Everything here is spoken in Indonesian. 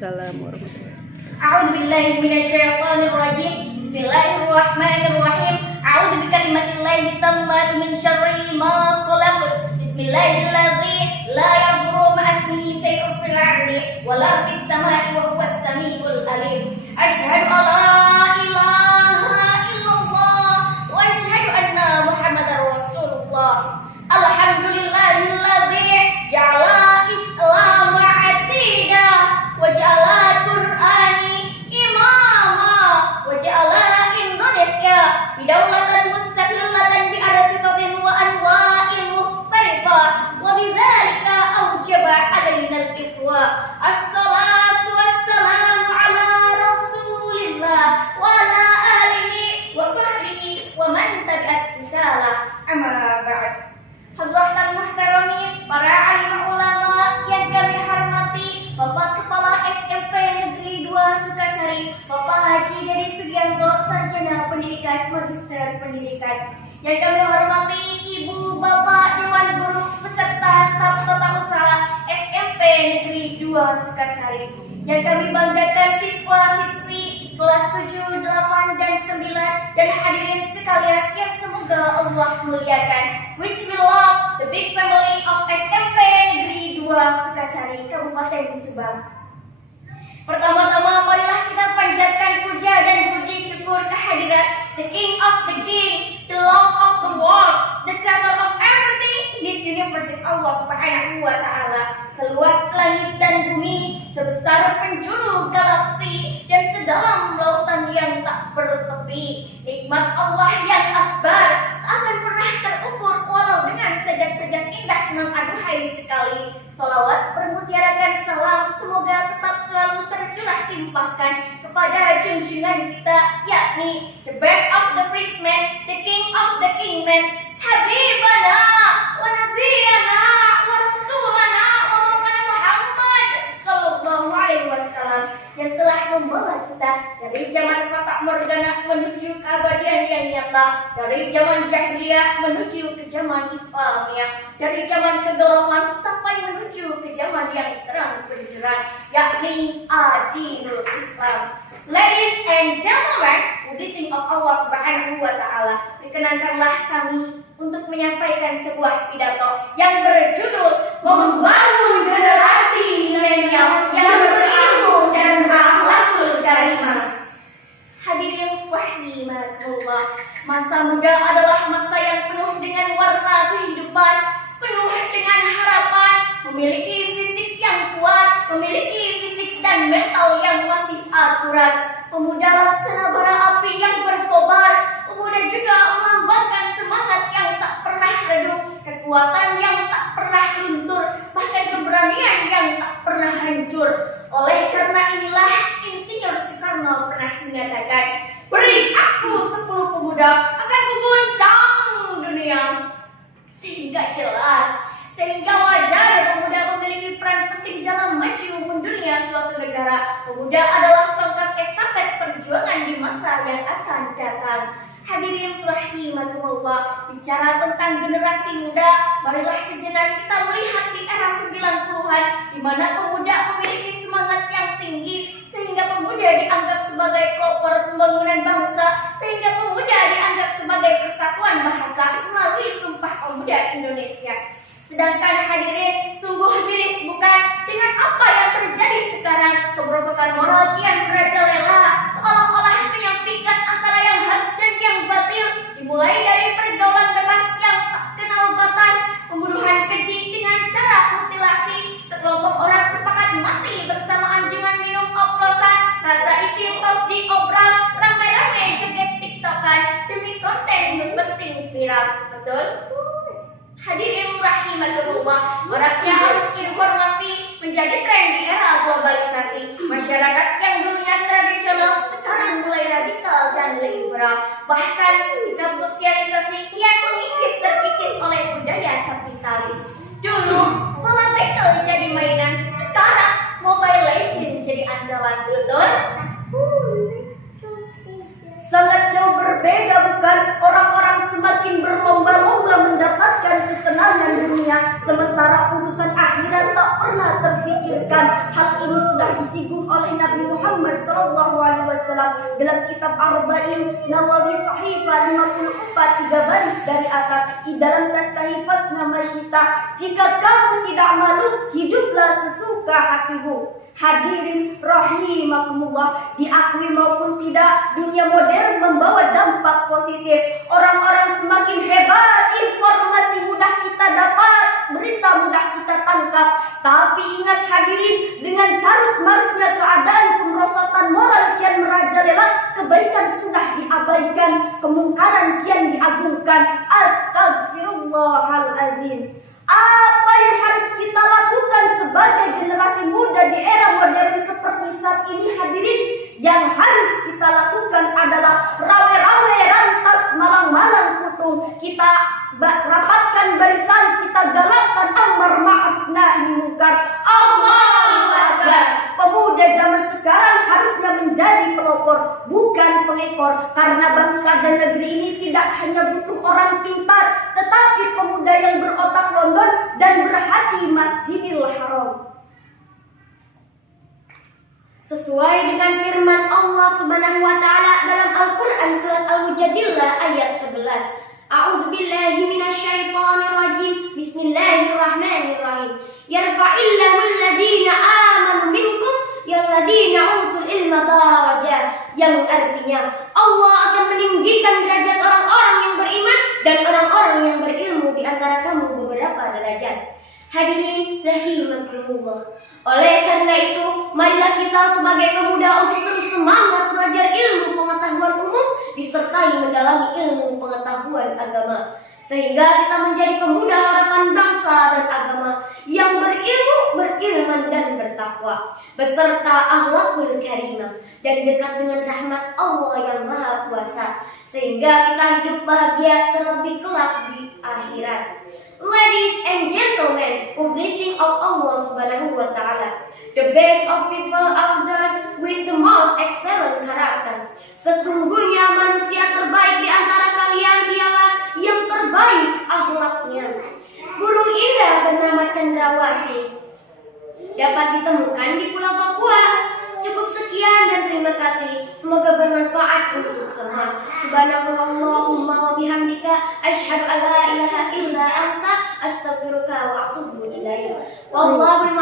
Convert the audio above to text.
Waalaikumsalam warahmatullahi wabarakatuh. A'udzu billahi minasyaitonir rajim. Bismillahirrahmanirrahim. A'udzu bikalimatillahi tammati min syarri ma khalaq. Bismillahilladzi la yadurru ma'asmihi syai'un fil ardi wa la fis samai wa huwas samiul alim. Asyhadu an la ilaha illallah wa asyhadu anna Muhammadar Rasulullah. Alhamdulillahilladzi ja'ala Islam atida wa ja'ala Qur'ani imama wa ja'ala Indonesia bidaulatan mustaqillatan bi arasitatin wa anwa'il mukhtalifah wa bidzalika aujaba alaina al-ikhwa. Assalatu wassalamu ala Rasulillah wa ala alihi wa sahbihi wa man tabi'at risalah. Amma ba'd. Hadratan muhtaramin, para alim ulama yang kami hormati, Bapak Kepala SMP Negeri 2 Sukasari, Bapak Haji Dedi Sugianto, Sarjana Pendidikan, Magister Pendidikan. Yang kami hormati Ibu Bapak Dewan Guru beserta staf tata usaha SMP Negeri 2 Sukasari. Yang kami banggakan siswa-siswi kelas 7, 8, dan 9 dan hadirin sekalian yang semoga Allah muliakan. Which we love the big family of SMP Negeri 2 Sukasari, Kabupaten Subang. Pertama-tama marilah kita panjatkan puja dan puji syukur kehadirat the King of the King, the Lord of the world, the creator of everything in this universe is Allah Subhanahu wa Ta'ala. Seluas langit dan bumi, sebesar penjuru galaksi, dan sedalam lautan yang tak bertepi. Nikmat Allah yang akbar tak akan pernah terukur walau dengan sajak-sajak indah nan aduhai sekali. Salawat bermutiarakan salam semoga tetap selalu tercurah limpahkan kepada junjungan kita, yakni the best of the first man, the king of the kingman, Habibana wa Nabiyana wa Rasulana wa Maulana Muhammad sallallahu alaihi wasallam, yang telah membawa kita dari zaman fata morgana menuju keabadian yang nyata, dari zaman jahiliyah menuju ke zaman Islamiyah, dari zaman kegelapan sampai menuju ke zaman yang terang benderang, yakni Adilul Islam. Ladies and gentlemen, blessing of Allah Subhanahu wa Ta'ala, perkenankanlah kami untuk menyampaikan sebuah pidato yang berjudul Membangun Generasi Milenial yang Berilmu dan Berakhlakul Karimah. Hadirin rahimakumullah, masa muda adalah masa yang penuh dengan warna kehidupan, penuh dengan harapan, memiliki fisik yang kuat, memiliki fisik dan mental yang masih akurat. Pemuda laksana bara api yang berkobar, pemuda juga melambangkan semangat yang tak pernah redup, kekuatan yang tak pernah luntur, bahkan keberanian yang tak pernah hancur. Oleh karena inilah Insinyur Soekarno pernah mengatakan, beri aku 10 pemuda akan kuguncang dunia. Sehingga jelas, sehingga wajar pemuda memiliki peran penting dalam maju mundurnya suatu negara. Pemuda adalah tongkat estafet perjuangan di masa yang akan datang. Hadirin rahimakumullah, bicara tentang generasi muda, marilah sejenak kita melihat di era 90-an, di mana pemuda memiliki semangat yang tinggi, sehingga pemuda dianggap sebagai pelopor pembangunan bangsa, sehingga pemuda dianggap sebagai persatuan bahasa melalui Sumpah Pemuda Indonesia. Sedangkan hadirin, sungguh miris bukan dengan apa yang terjadi sekarang? Kemerosotan moral kian merajalela, seolah-olah menyampingkan antara yang hak dan yang batil, dimulai dari pergaulan bebas yang tak kenal batas, pembunuhan keji dengan cara mutilasi, sekelompok orang sepakat mati bersamaan dengan minum oplosan, rasa isi tos diobral, rame-rame joget tiktokan demi konten penting viral. Betul? Hadirin rahimakumullah, maraknya arus informasi menjadi tren di era globalisasi. Masyarakat yang dulunya tradisional sekarang mulai radikal dan liberal. Bahkan sikap sosialisasi kian mengikis terkikis oleh budaya kapitalis. Dulu bola bekel jadi mainan, sekarang Mobile Legends jadi andalan. Betul? Sangat jauh berbeda bukan? Orang-orang semakin berlomba-lomba mendapatkan kesenangan dunia, sementara urusan akhirat tak pernah terfikirkan. Hal ini sudah disinggung oleh Nabi Muhammad SAW dalam kitab Arba'in Nawawi Sahifah 54 3 baris dari atas. Di dalam tasahifas nama kita, jika kamu tidak malu, hiduplah sesuka hatimu. Hadirin rahimakumullah, diakui maupun tidak, dunia modern membawa dampak positif. Orang-orang semakin hebat, informasi mudah kita dapat, berita mudah kita tangkap. Tapi ingat hadirin, dengan carut marutnya keadaan, kemerosotan moral kian merajalela, kebaikan sudah diabaikan, kemungkaran kian diagungkan. Astagfirullahalazim. Apa yang harus kita lakukan sebagai generasi muda di era modern seperti saat ini hadirin? Yang harus kita lakukan adalah rawe-rawe rantas malang-malang putung. Kita rapatkan barisan, kita galakkan amar ma'ruf nahi munkar. Allahu Akbar. Pemuda zaman sekarang harusnya menjadi pelopor, bukan pengekor. Karena bangsa dan negeri ini tidak hanya butuh orang pintar, tetapi pemuda yang berotak london dan berhati Masjidil Haram. Sesuai dengan firman Allah Subhanahu wa taala dalam Al-Qur'an surat Al-Mujadilah ayat 11. A'udzu billahi minasyaitonir rajim. Bismillahirrahmanirrahim. Yarfa'illahu alladziina aamanu minkum walladziina utul ilma darajat. Yang artinya Allah akan meninggikan derajat orang-orang yang beriman dan orang-orang yang berilmu di antara kamu beberapa derajat. Hadirin rahimakumullah. Oleh karena itu, marilah kita sebagai pemuda untuk terus semangat belajar ilmu pengetahuan umum disertai mendalami ilmu pengetahuan agama, sehingga kita menjadi pemuda harapan bangsa dan agama yang berilmu, berilman dan bertakwa, beserta akhlakul karimah dan dekat dengan rahmat Allah yang Maha Kuasa, sehingga kita hidup bahagia terlebih kelak di akhirat. Ladies and gentlemen, blessing of Allah Subhanahu wa taala. The best of people are those with the most excellent character. Sesungguhnya manusia terbaik di antara kalian ialah yang terbaik akhlaknya. Burung indah bernama Cendrawasih dapat ditemukan di Pulau Papua. Cukup sekian dan terima kasih. Semoga bermanfaat untuk semua. Subhanallahumma wa bihamdika asyhadu an la ilaha illa anta astaghfiruka wa atubu ilaik. Wallahu